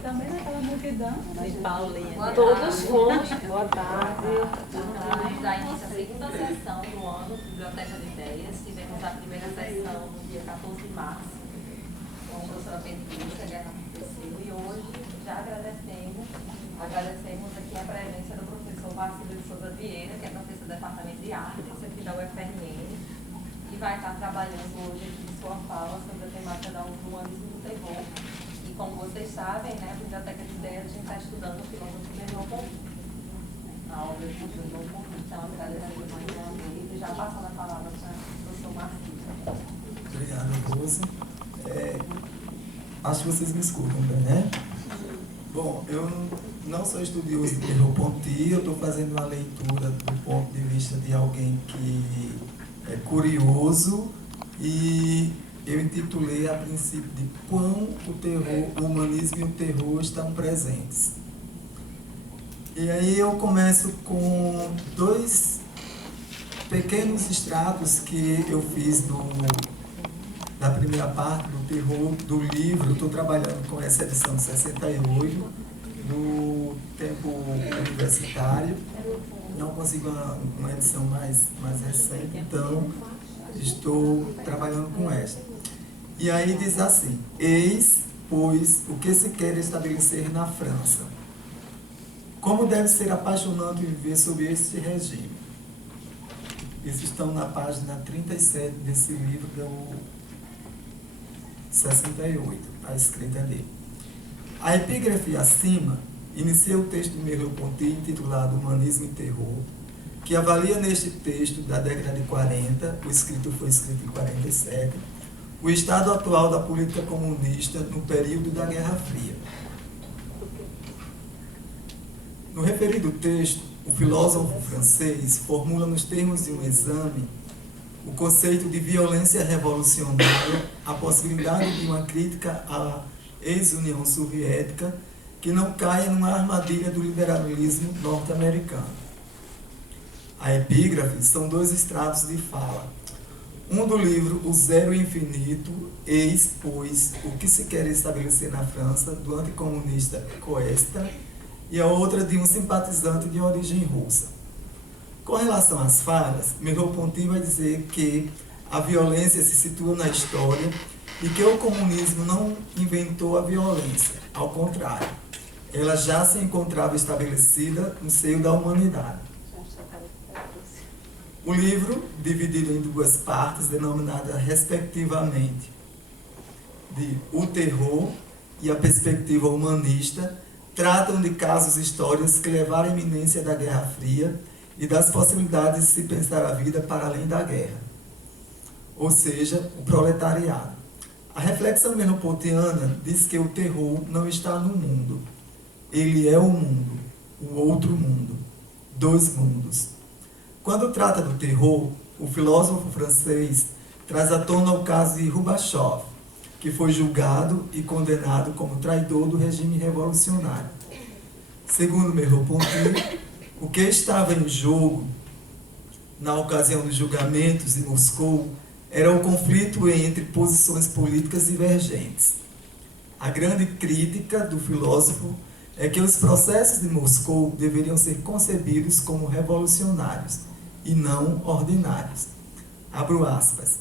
também naquela multidão. Paulinha. Todos fomos. Boa tarde. Vamos dar início à segunda sessão do ano de Biblioteca de Ideias. Tivemos a primeira sessão no dia 14 de março, com a professora Pedrista, que aconteceu, e hoje já agradecemos aqui a presença do professor Marcelo de Souza Vieira, que é professor do Departamento de Artes aqui da UFRN, e vai estar trabalhando hoje aqui em sua fala sobre a temática do humanismo do terror. E como vocês sabem, né, a Biblioteca de Ideias, a gente está estudando o filósofo Merleau-Ponty, a obra de Merleau-Ponty. Então, agradecemos mais uma vez e já passando a palavra para o professor Marcelo. Obrigado, Rose. Acho que vocês me escutam bem, né? Bom, eu não sou estudioso de Merleau-Ponty, eu estou fazendo uma leitura do ponto de vista de alguém que é curioso, e eu intitulei a princípio de quão o terror, o humanismo e o terror estão presentes. E aí eu começo com dois pequenos extratos que eu fiz da primeira parte do terror do livro. Eu estou trabalhando com essa edição de 68, do tempo universitário. Não consigo uma edição mais recente, então estou trabalhando com esta. E aí diz assim: eis, pois, o que se quer estabelecer na França. Como deve ser apaixonante viver sob este regime. Isso estão na página 37 desse livro do 68, a escrita dele. A epígrafe acima inicia o texto de Merleau-Ponty intitulado Humanismo e Terror, que avalia neste texto da década de 40, o escrito foi escrito em 47, o estado atual da política comunista no período da Guerra Fria. No referido texto, o filósofo francês formula nos termos de um exame o conceito de violência revolucionária, a possibilidade de uma crítica à ex-União Soviética que não caia numa armadilha do liberalismo norte-americano. A epígrafe são dois extratos de fala. Um do livro O Zero Infinito, eis, pois, o que se quer estabelecer na França, do anticomunista Coesta, e a outra de um simpatizante de origem russa. Com relação às falas, Merleau-Ponty vai dizer que a violência se situa na história e que o comunismo não inventou a violência, ao contrário, ela já se encontrava estabelecida no seio da humanidade. O livro, dividido em duas partes, denominadas respectivamente de O Terror e a Perspectiva Humanista, tratam de casos e histórias que levaram à iminência da Guerra Fria e das possibilidades de se pensar a vida para além da guerra, ou seja, o proletariado. A reflexão merleau-pontiana diz que o terror não está no mundo, ele é o mundo, o outro mundo, dois mundos. Quando trata do terror, o filósofo francês traz à tona o caso de Roubachoff, que foi julgado e condenado como traidor do regime revolucionário. Segundo Merleau-Ponty, o que estava em jogo na ocasião dos julgamentos em Moscou era o conflito entre posições políticas divergentes. A grande crítica do filósofo é que os processos de Moscou deveriam ser concebidos como revolucionários e não ordinários. Abro aspas.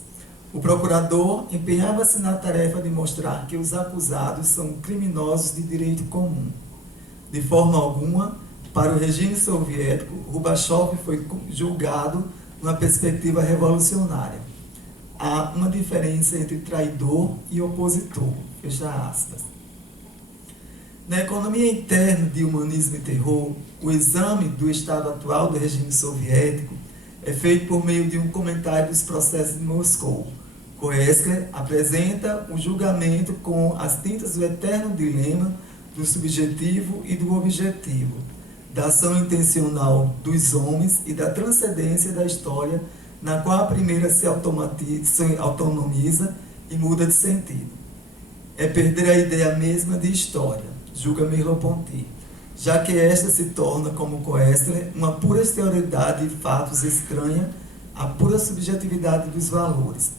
O procurador empenhava-se na tarefa de mostrar que os acusados são criminosos de direito comum. De forma alguma, para o regime soviético, Roubachoff foi julgado numa perspectiva revolucionária. Há uma diferença entre traidor e opositor. Fecha aspas. Na economia interna de humanismo e terror, o exame do estado atual do regime soviético é feito por meio de um comentário dos processos de Moscou. Koestler apresenta o julgamento com as tintas do eterno dilema do subjetivo e do objetivo, da ação intencional dos homens e da transcendência da história, na qual a primeira se autonomiza e muda de sentido. É perder a ideia mesma de história, julga Merleau-Ponty, já que esta se torna, como Koestler, uma pura exterioridade de fatos estranha à pura subjetividade dos valores,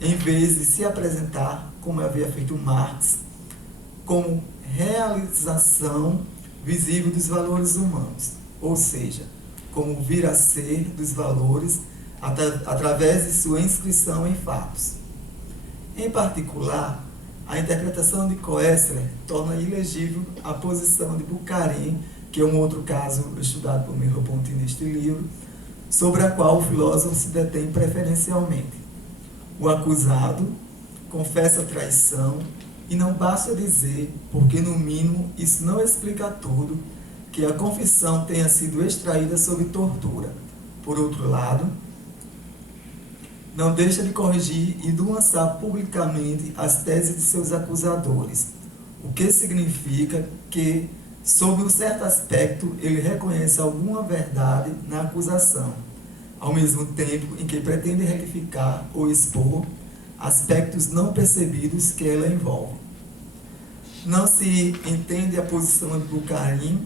em vez de se apresentar, como havia feito Marx, como realização visível dos valores humanos, ou seja, como vir a ser dos valores através de sua inscrição em fatos. Em particular, a interpretação de Koestler torna ilegível a posição de Bukharin, que é um outro caso estudado por Merleau-Ponty neste livro, sobre a qual o filósofo se detém preferencialmente. O acusado confessa a traição e não basta dizer, porque no mínimo isso não explica tudo, que a confissão tenha sido extraída sob tortura. Por outro lado, não deixa de corrigir e nuançar publicamente as teses de seus acusadores, o que significa que, sob um certo aspecto, ele reconhece alguma verdade na acusação, ao mesmo tempo em que pretende retificar ou expor aspectos não percebidos que ela envolve. Não se entende a posição de Bukharin,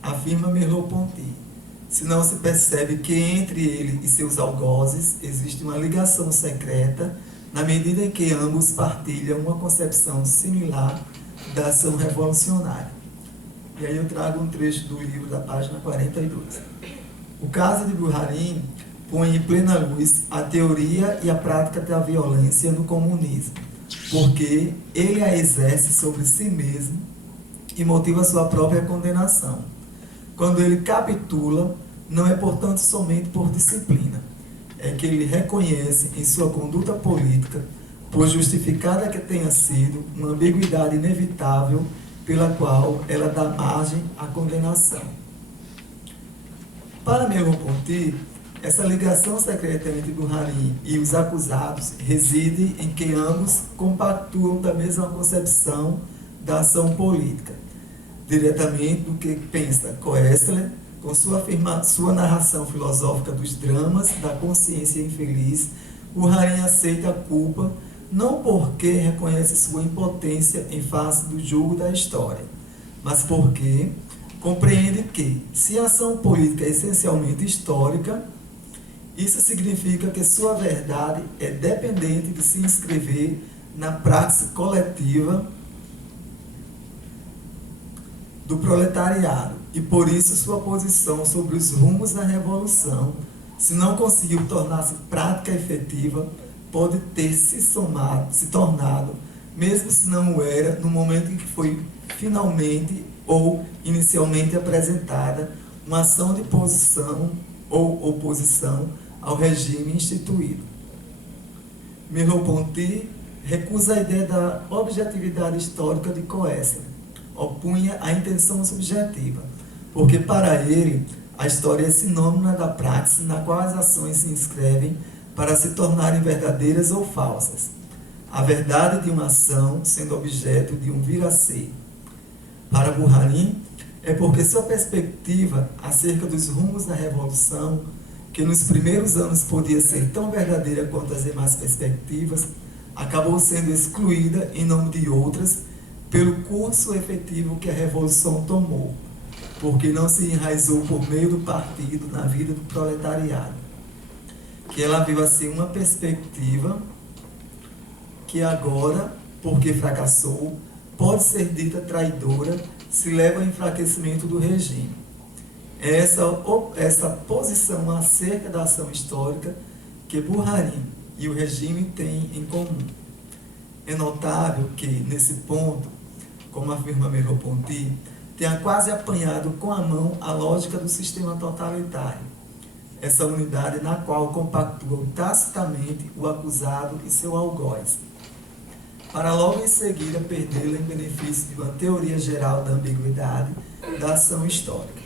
afirma Merleau-Ponty, se não se percebe que entre ele e seus algozes existe uma ligação secreta, na medida em que ambos partilham uma concepção similar da ação revolucionária. E aí eu trago um trecho do livro da página 42. O caso de Bukharin põe em plena luz a teoria e a prática da violência no comunismo, porque ele a exerce sobre si mesmo e motiva sua própria condenação. Quando ele capitula, não é, portanto, somente por disciplina. É que ele reconhece em sua conduta política, por justificada que tenha sido, uma ambiguidade inevitável pela qual ela dá margem à condenação. Para Merleau-Ponty, essa ligação secreta entre Bukharin e os acusados reside em que ambos compactuam da mesma concepção da ação política, diretamente do que pensa Koestler, com sua narração filosófica dos dramas da consciência infeliz. Bukharin aceita a culpa não porque reconhece sua impotência em face do jugo da história, mas porque compreende que, se a ação política é essencialmente histórica, isso significa que sua verdade é dependente de se inscrever na praxe coletiva do proletariado, e por isso sua posição sobre os rumos da revolução, se não conseguiu tornar-se prática efetiva, pode ter se tornado, mesmo se não o era, no momento em que foi finalmente ou inicialmente apresentada uma ação de posição ou oposição ao regime instituído. Merleau-Ponty recusa a ideia da objetividade histórica de Koestler, opunha a intenção subjetiva, porque para ele a história é sinônima da praxe na qual as ações se inscrevem para se tornarem verdadeiras ou falsas. A verdade de uma ação sendo objeto de um vir a ser. Para Bukharin, é porque sua perspectiva acerca dos rumos da revolução, que nos primeiros anos podia ser tão verdadeira quanto as demais perspectivas, acabou sendo excluída em nome de outras pelo curso efetivo que a revolução tomou, porque não se enraizou por meio do partido na vida do proletariado, que ela viu assim uma perspectiva que agora, porque fracassou, pode ser dita traidora se leva ao enfraquecimento do regime. É essa posição acerca da ação histórica que Bukharin e o regime têm em comum. É notável que, nesse ponto, como afirma Merleau-Ponty, tenha quase apanhado com a mão a lógica do sistema totalitário, essa unidade na qual compactuam tacitamente o acusado e seu algoz, para logo em seguida perdê-la em benefício de uma teoria geral da ambiguidade da ação histórica.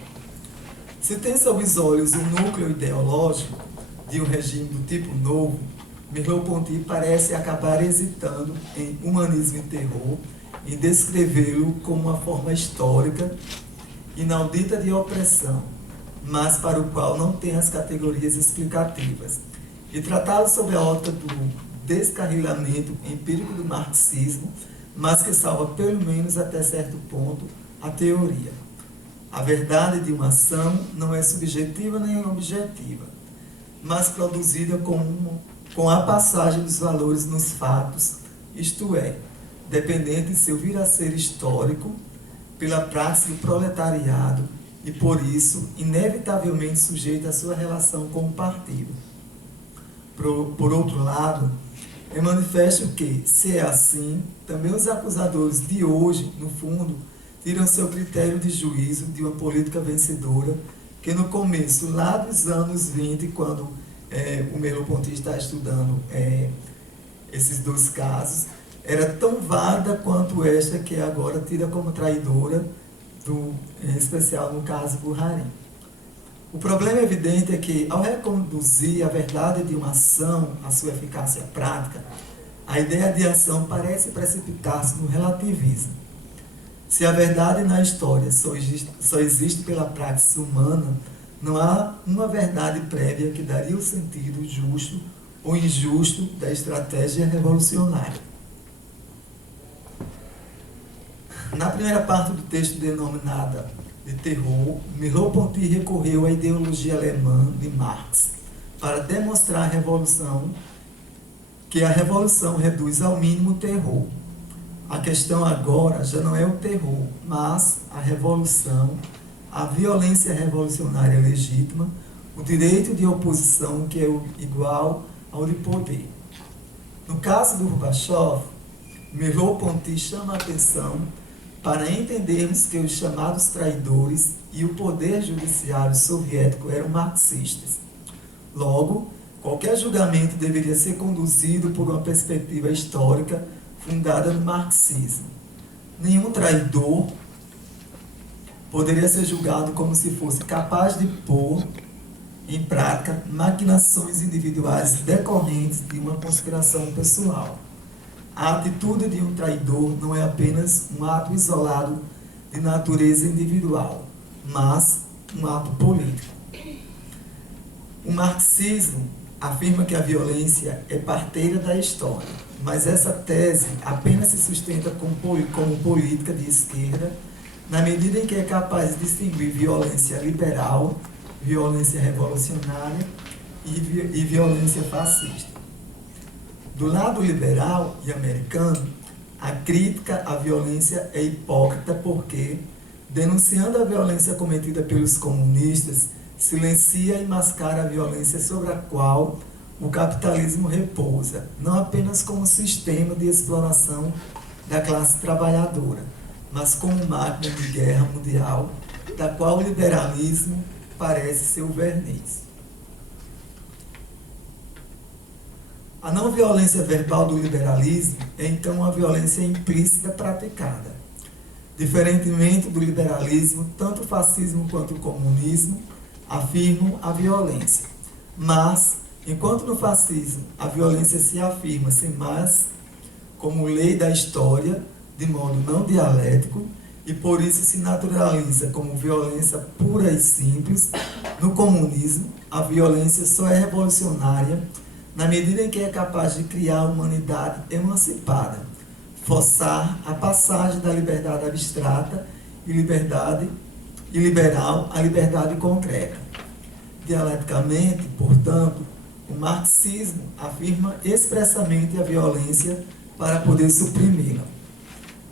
Se tem sob os olhos o núcleo ideológico de um regime do tipo novo, Merleau-Ponty parece acabar hesitando em Humanismo e Terror, em descrevê-lo como uma forma histórica inaudita de opressão, mas para o qual não tem as categorias explicativas, e tratá-lo sob a ótica do descarrilamento empírico do marxismo, mas que salva pelo menos até certo ponto a teoria. A verdade de uma ação não é subjetiva nem objetiva, mas produzida com a passagem dos valores nos fatos, isto é, dependente de seu vir a ser histórico, pela prática do proletariado e, por isso, inevitavelmente sujeita à sua relação com o partido. Por outro lado, é manifesto que, se é assim, também os acusadores de hoje, no fundo, tiram seu critério de juízo de uma política vencedora, que no começo, lá dos anos 20, quando o Merleau-Ponty está estudando esses dois casos, era tão válida quanto esta que agora tira como traidora, em especial no caso Bouharim. O problema evidente é que, ao reconduzir a verdade de uma ação à sua eficácia prática, a ideia de ação parece precipitar-se no relativismo. Se a verdade na história só existe pela prática humana, não há uma verdade prévia que daria o sentido justo ou injusto da estratégia revolucionária. Na primeira parte do texto denominada de terror, Merleau-Ponty recorreu à ideologia alemã de Marx para demonstrar que a revolução reduz ao mínimo o terror. A questão agora já não é o terror, mas a revolução, a violência revolucionária legítima, o direito de oposição que é igual ao de poder. No caso do Gorbachev, Merleau-Ponty chama a atenção para entendermos que os chamados traidores e o poder judiciário soviético eram marxistas. Logo, qualquer julgamento deveria ser conduzido por uma perspectiva histórica fundada no marxismo. Nenhum traidor poderia ser julgado como se fosse capaz de pôr em prática maquinações individuais decorrentes de uma conspiração pessoal. A atitude de um traidor não é apenas um ato isolado de natureza individual, mas um ato político. O marxismo afirma que a violência é parteira da história, mas essa tese apenas se sustenta como política de esquerda, na medida em que é capaz de distinguir violência liberal, violência revolucionária e violência fascista. Do lado liberal e americano, a crítica à violência é hipócrita porque, denunciando a violência cometida pelos comunistas, silencia e mascara a violência sobre a qual o capitalismo repousa, não apenas como sistema de exploração da classe trabalhadora, mas como máquina de guerra mundial, da qual o liberalismo parece ser o verniz. A não violência verbal do liberalismo é então uma violência implícita praticada. Diferentemente do liberalismo, tanto o fascismo quanto o comunismo afirmam a violência. Mas, enquanto no fascismo a violência se afirma sem mais como lei da história, de modo não dialético, e por isso se naturaliza como violência pura e simples, no comunismo a violência só é revolucionária na medida em que é capaz de criar a humanidade emancipada, forçar a passagem da liberdade abstrata e liberal à liberdade concreta. Dialeticamente, portanto, o marxismo afirma expressamente a violência para poder suprimi-la.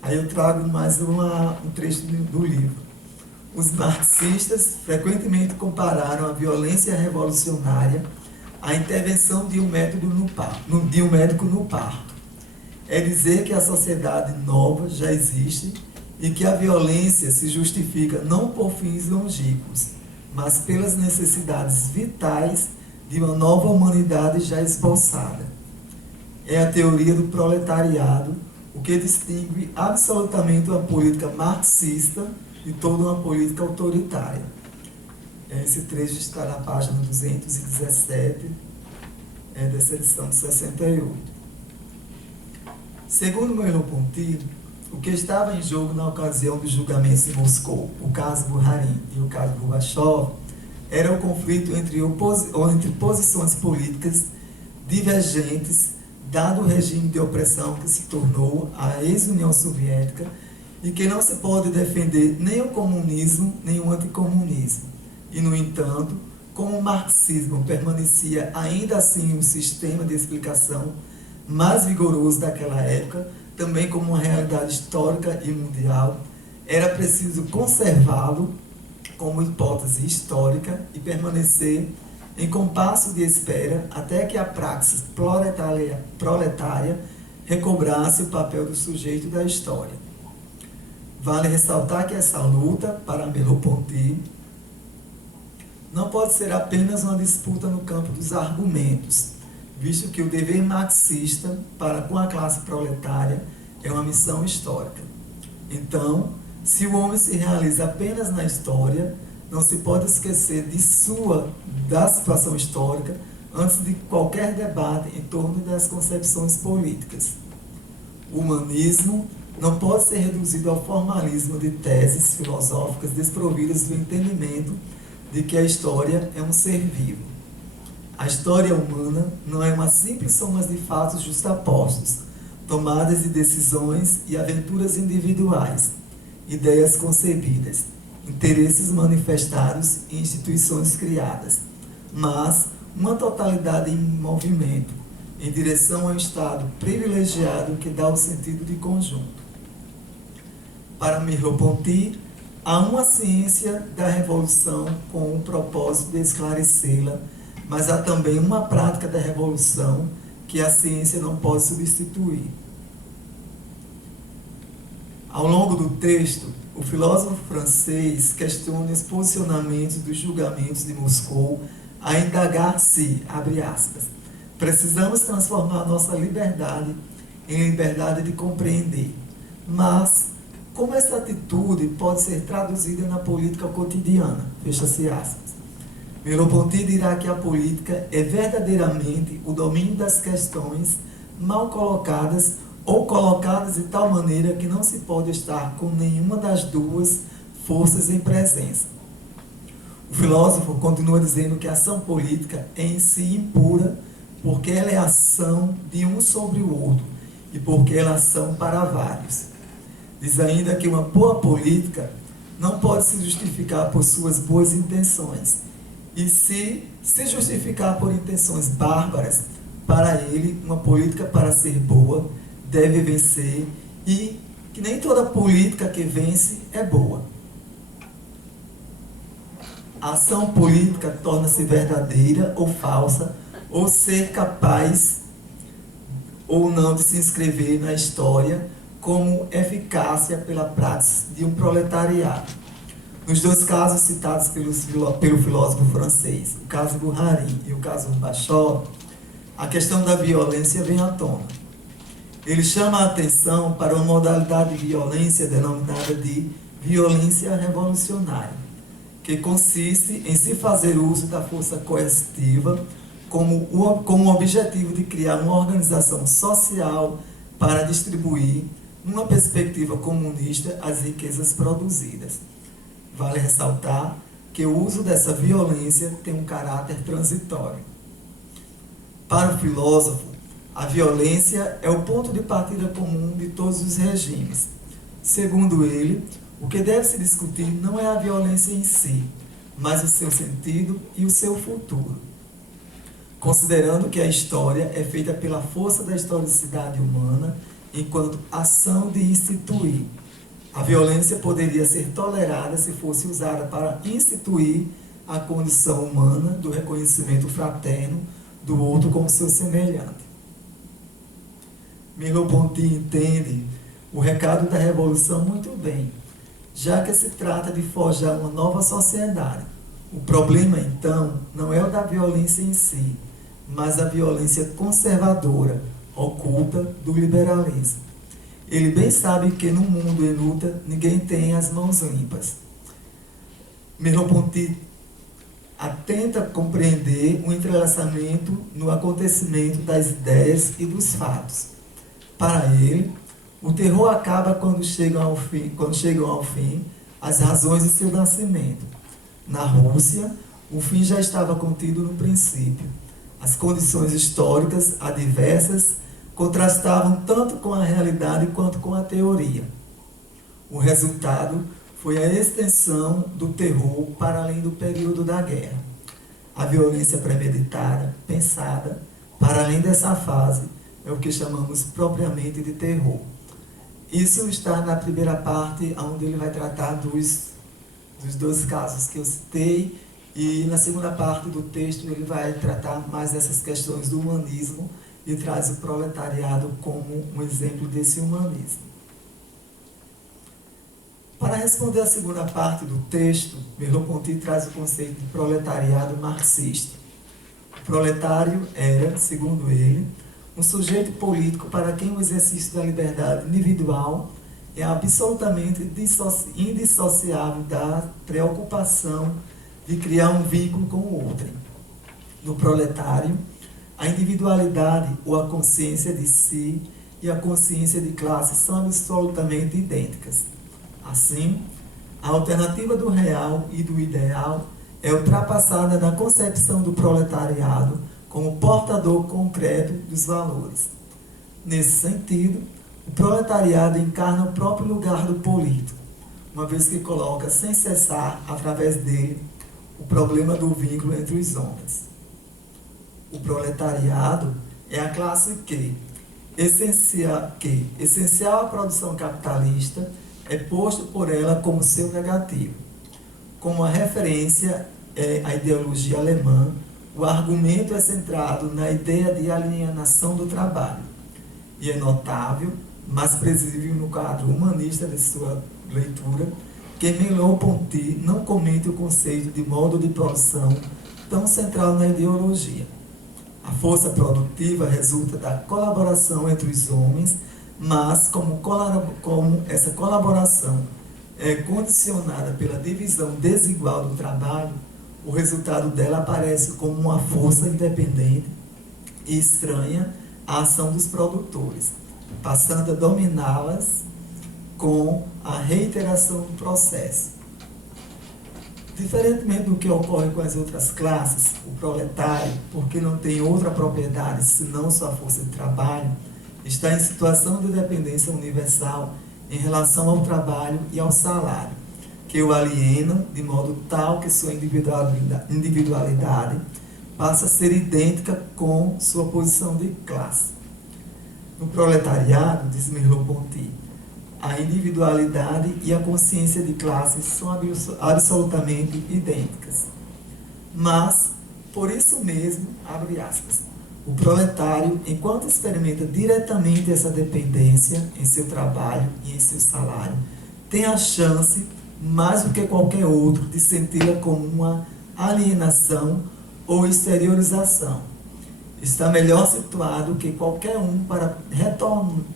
Aí eu trago mais um trecho do livro. Os marxistas frequentemente compararam a violência revolucionária à intervenção de um médico no parto. É dizer que a sociedade nova já existe e que a violência se justifica não por fins longínquos, mas pelas necessidades vitais de uma nova humanidade já esboçada. É a teoria do proletariado o que distingue absolutamente uma política marxista de toda uma política autoritária. Esse trecho está na página 217 dessa edição de 68. Segundo Merleau-Ponty, o que estava em jogo na ocasião dos julgamentos em Moscou, o caso Bouharim e o caso Gorbachev, era o conflito entre posições políticas divergentes, dado o regime de opressão que se tornou a ex-União Soviética e que não se pode defender nem o comunismo nem o anticomunismo. E, no entanto, como o marxismo permanecia ainda assim um sistema de explicação mais vigoroso daquela época, também como uma realidade histórica e mundial, era preciso conservá-lo como hipótese histórica e permanecer em compasso de espera até que a praxis proletária recobrasse o papel do sujeito da história. Vale ressaltar que essa luta, para Merleau-Ponty, não pode ser apenas uma disputa no campo dos argumentos, visto que o dever marxista para com a classe proletária é uma missão histórica. Então, se o homem se realiza apenas na história, não se pode esquecer da situação histórica antes de qualquer debate em torno das concepções políticas. O humanismo não pode ser reduzido ao formalismo de teses filosóficas desprovidas do entendimento de que a história é um ser vivo. A história humana não é uma simples soma de fatos justapostos, tomadas de decisões e aventuras individuais, ideias concebidas, interesses manifestados e instituições criadas, mas uma totalidade em movimento, em direção ao estado privilegiado que dá o sentido de conjunto. Para Merleau-Ponty, há uma ciência da revolução com o propósito de esclarecê-la, mas há também uma prática da revolução que a ciência não pode substituir. Ao longo do texto, o filósofo francês questiona os posicionamentos dos julgamentos de Moscou a indagar se, abre aspas, precisamos transformar nossa liberdade em liberdade de compreender. Mas, como essa atitude pode ser traduzida na política cotidiana? Fecha-se aspas. Merleau-Ponty dirá que a política é verdadeiramente o domínio das questões mal colocadas ou colocadas de tal maneira que não se pode estar com nenhuma das duas forças em presença. O filósofo continua dizendo que a ação política é em si impura, porque ela é ação de um sobre o outro e porque ela é ação para vários. Diz ainda que uma boa política não pode se justificar por suas boas intenções, e se justificar por intenções bárbaras, para ele, uma política para ser boa deve vencer, e que nem toda política que vence é boa. A ação política torna-se verdadeira ou falsa, ou ser capaz ou não de se inscrever na história como eficácia pela prática de um proletariado. Nos dois casos citados pelo filósofo francês, o caso Bouhari e o caso Bachor, a questão da violência vem à tona. Ele chama a atenção para uma modalidade de violência denominada de violência revolucionária, que consiste em se fazer uso da força coercitiva com o objetivo de criar uma organização social para distribuir, numa perspectiva comunista, as riquezas produzidas. Vale ressaltar que o uso dessa violência tem um caráter transitório. Para o filósofo, a violência é o ponto de partida comum de todos os regimes. Segundo ele, o que deve se discutir não é a violência em si, mas o seu sentido e o seu futuro. Considerando que a história é feita pela força da historicidade humana, enquanto ação de instituir, a violência poderia ser tolerada se fosse usada para instituir a condição humana do reconhecimento fraterno do outro como seu semelhante. Merleau-Ponty entende o recado da revolução muito bem, já que se trata de forjar uma nova sociedade. O problema, então, não é o da violência em si, mas a violência conservadora, oculta, do liberalismo. Ele bem sabe que no mundo em luta ninguém tem as mãos limpas. Merleau-Ponty tenta compreender o entrelaçamento no acontecimento das ideias e dos fatos. Para ele, o terror acaba quando chegam ao fim as razões de seu nascimento. Na Rússia, o fim já estava contido no princípio. As condições históricas adversas contrastavam tanto com a realidade quanto com a teoria. O resultado foi a extensão do terror para além do período da guerra. A violência premeditada, pensada, para além dessa fase, é o que chamamos propriamente de terror. Isso está na primeira parte, onde ele vai tratar dos dois casos que eu citei, e na segunda parte do texto ele vai tratar mais dessas questões do humanismo e traz o proletariado como um exemplo desse humanismo. Para responder à segunda parte do texto, Merleau-Ponty traz o conceito de proletariado marxista. O proletário era, segundo ele, um sujeito político para quem o exercício da liberdade individual é absolutamente indissociável da preocupação de criar um vínculo com o outro. No proletário, a individualidade ou a consciência de si e a consciência de classe são absolutamente idênticas. Assim, a alternativa do real e do ideal é ultrapassada na concepção do proletariado como portador concreto dos valores. Nesse sentido, o proletariado encarna o próprio lugar do político, uma vez que coloca sem cessar, através dele, o problema do vínculo entre os homens. O proletariado é a classe que, essencial à produção capitalista, é posto por ela como seu negativo. Como a referência é a ideologia alemã, o argumento é centrado na ideia de alienação do trabalho. E é notável, mas presível no quadro humanista de sua leitura, que Merleau-Ponty não comente o conceito de modo de produção tão central na ideologia. A força produtiva resulta da colaboração entre os homens, mas como essa colaboração é condicionada pela divisão desigual do trabalho, o resultado dela aparece como uma força independente e estranha à ação dos produtores, passando a dominá-las com a reiteração do processo. Diferentemente do que ocorre com as outras classes, o proletário, porque não tem outra propriedade senão sua força de trabalho, está em situação de dependência universal em relação ao trabalho e ao salário, que o alienam de modo tal que sua individualidade passa a ser idêntica com sua posição de classe. No proletariado, diz Merleau-Ponty, a individualidade e a consciência de classe são absolutamente idênticas. Mas, por isso mesmo, abre aspas, o proletário, enquanto experimenta diretamente essa dependência em seu trabalho e em seu salário, tem a chance, mais do que qualquer outro, de senti-la como uma alienação ou exteriorização. Está melhor situado que qualquer um para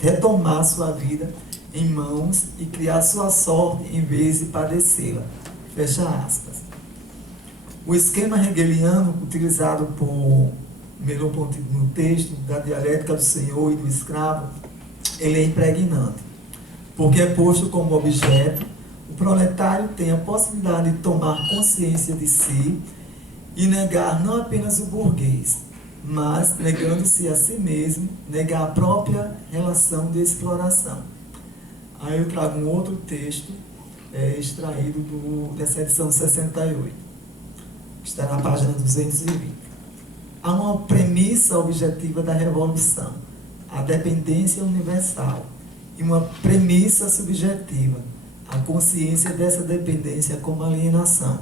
retomar sua vida em mãos e criar sua sorte em vez de padecê-la. Fecha aspas. O esquema hegeliano utilizado por Merleau-Ponty no texto da dialética do senhor e do escravo, ele é impregnante, porque é posto como objeto, o proletário tem a possibilidade de tomar consciência de si e negar não apenas o burguês, mas, negando-se a si mesmo, negar a própria relação de exploração. Aí eu trago um outro texto extraído dessa edição 68, que está na página 220. Há uma premissa objetiva da revolução, a dependência universal, e uma premissa subjetiva, a consciência dessa dependência como alienação.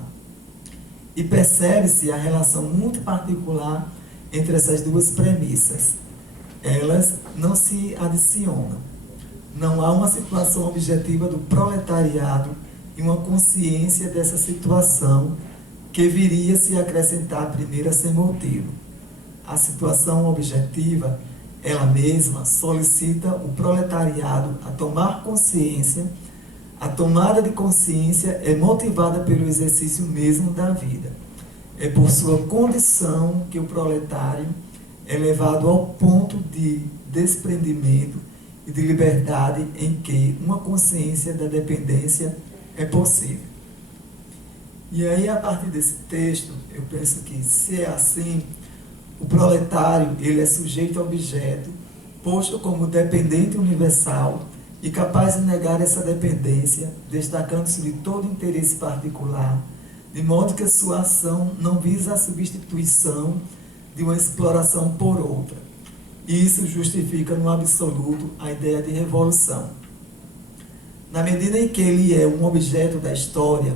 E percebe-se a relação muito particular entre essas duas premissas. Elas não se adicionam. Não há uma situação objetiva do proletariado e uma consciência dessa situação que viria a se acrescentar à primeira sem motivo. A situação objetiva, ela mesma, solicita o proletariado a tomar consciência. A tomada de consciência é motivada pelo exercício mesmo da vida. É por sua condição que o proletário é levado ao ponto de desprendimento e de liberdade em que uma consciência da dependência é possível. E aí, a partir desse texto, eu penso que, se é assim, o proletário ele é sujeito a objeto, posto como dependente universal e capaz de negar essa dependência, destacando-se de todo interesse particular, de modo que sua ação não visa a substituição de uma exploração por outra. E isso justifica no absoluto a ideia de revolução. Na medida em que ele é um objeto da história,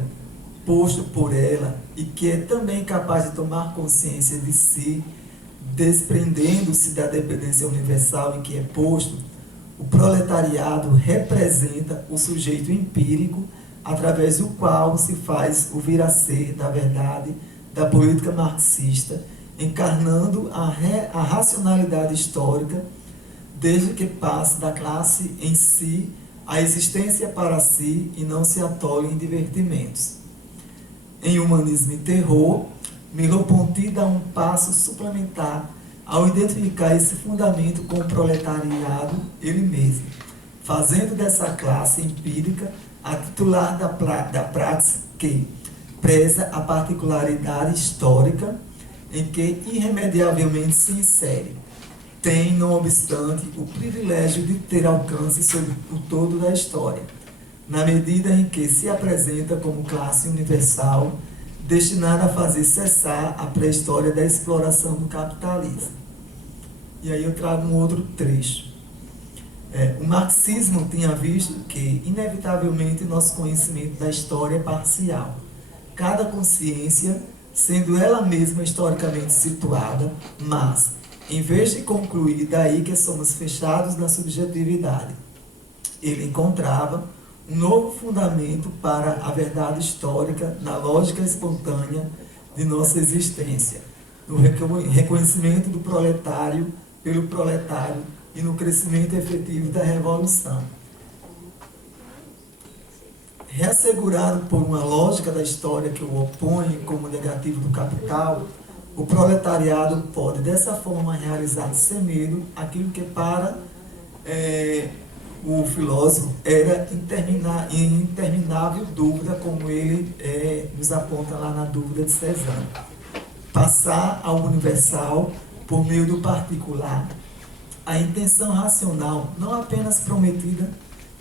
posto por ela, e que é também capaz de tomar consciência de si, desprendendo-se da dependência universal em que é posto, o proletariado representa o sujeito empírico através do qual se faz o vir a ser da verdade da política marxista, encarnando a racionalidade histórica, desde que passe da classe em si à existência para si e não se atole em divertimentos. Em Humanismo e Terror, Merleau-Ponty dá um passo suplementar ao identificar esse fundamento com o proletariado ele mesmo, fazendo dessa classe empírica a titular da praxis que preza a particularidade histórica em que irremediavelmente se insere. Tem, não obstante, o privilégio de ter alcance sobre o todo da história, na medida em que se apresenta como classe universal, destinada a fazer cessar a pré-história da exploração do capitalismo. E aí eu trago um outro trecho. O marxismo tinha visto que, inevitavelmente, nosso conhecimento da história é parcial. Cada consciência, sendo ela mesma historicamente situada, mas, em vez de concluir daí que somos fechados na subjetividade, ele encontrava um novo fundamento para a verdade histórica na lógica espontânea de nossa existência, no reconhecimento do proletário pelo proletário e no crescimento efetivo da revolução. Reassegurado por uma lógica da história que o opõe como negativo do capital, o proletariado pode, dessa forma, realizar sem medo aquilo que para o filósofo era interminável dúvida, como ele nos aponta lá na Dúvida de Cézanne. Passar ao universal por meio do particular, a intenção racional não apenas prometida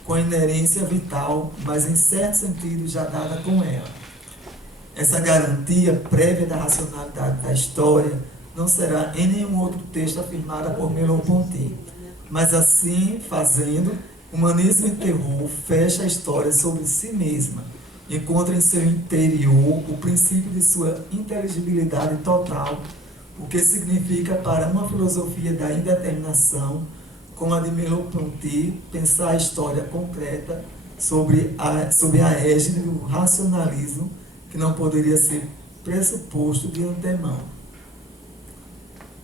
com a inerência vital, mas em certo sentido já dada com ela. Essa garantia prévia da racionalidade da história não será em nenhum outro texto afirmada por Merleau-Ponty, mas assim fazendo, Humanismo e Terror fecha a história sobre si mesma, encontra em seu interior o princípio de sua inteligibilidade total, o que significa para uma filosofia da indeterminação, como a de Merleau-Ponty, pensar a história concreta sob a égide do racionalismo, que não poderia ser pressuposto de antemão.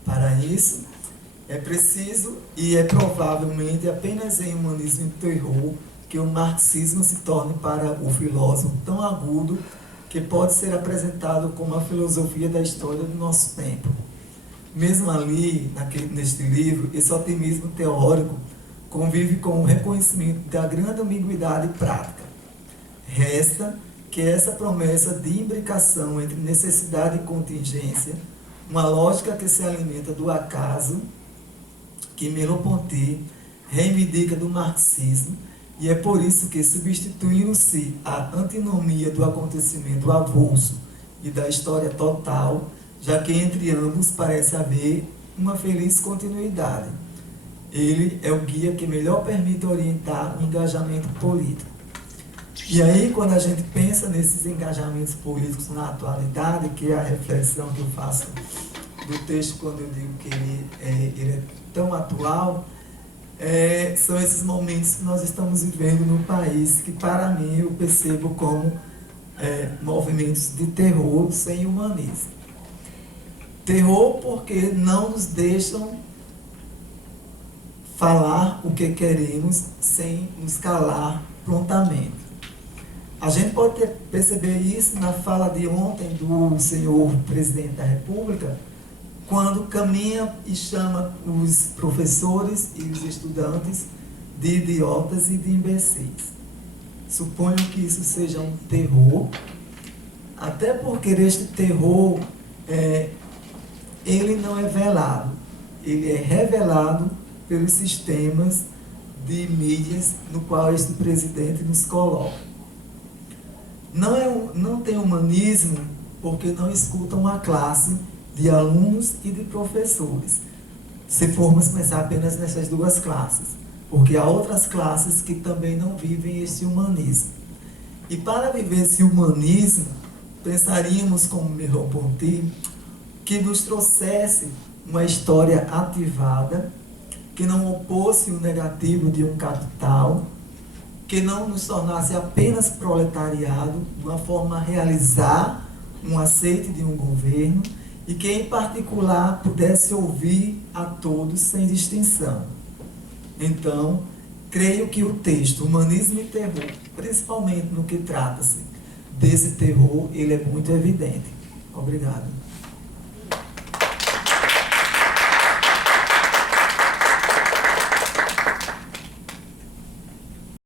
Para isso, é preciso e é provavelmente apenas em Humanismo e Terror que o marxismo se torne para o filósofo tão agudo que pode ser apresentado como a filosofia da história do nosso tempo. Mesmo ali, neste livro, esse otimismo teórico convive com o reconhecimento da grande ambiguidade prática. Resta que essa promessa de imbricação entre necessidade e contingência, uma lógica que se alimenta do acaso, que Merleau-Ponty reivindica do marxismo, e é por isso que, substituindo-se a antinomia do acontecimento avulso e da história total, já que entre ambos parece haver uma feliz continuidade. Ele é o guia que melhor permite orientar o engajamento político. E aí, quando a gente pensa nesses engajamentos políticos na atualidade, que é a reflexão que eu faço do texto quando eu digo que ele é tão atual, são esses momentos que nós estamos vivendo no país, que para mim eu percebo como movimentos de terror sem humanismo. Terror porque não nos deixam falar o que queremos sem nos calar prontamente. A gente pode perceber isso na fala de ontem do senhor presidente da República, quando caminha e chama os professores e os estudantes de idiotas e de imbecis. Suponho que isso seja um terror, até porque este terror, ele não é velado, ele é revelado pelos sistemas de mídias no qual este presidente nos coloca. Não tem humanismo porque não escutam uma classe de alunos e de professores, se formos pensar apenas nessas duas classes. porque há outras classes que também não vivem esse humanismo. E para viver esse humanismo, pensaríamos, como Merleau-Ponty, que nos trouxesse uma história ativada, que não opôsse o negativo de um capital, que não nos tornasse apenas proletariado, de uma forma a realizar um aceite de um governo, e que, em particular, pudesse ouvir a todos sem distinção. Então, creio que o texto Humanismo e Terror, principalmente no que trata-se desse terror, ele é muito evidente. Obrigado.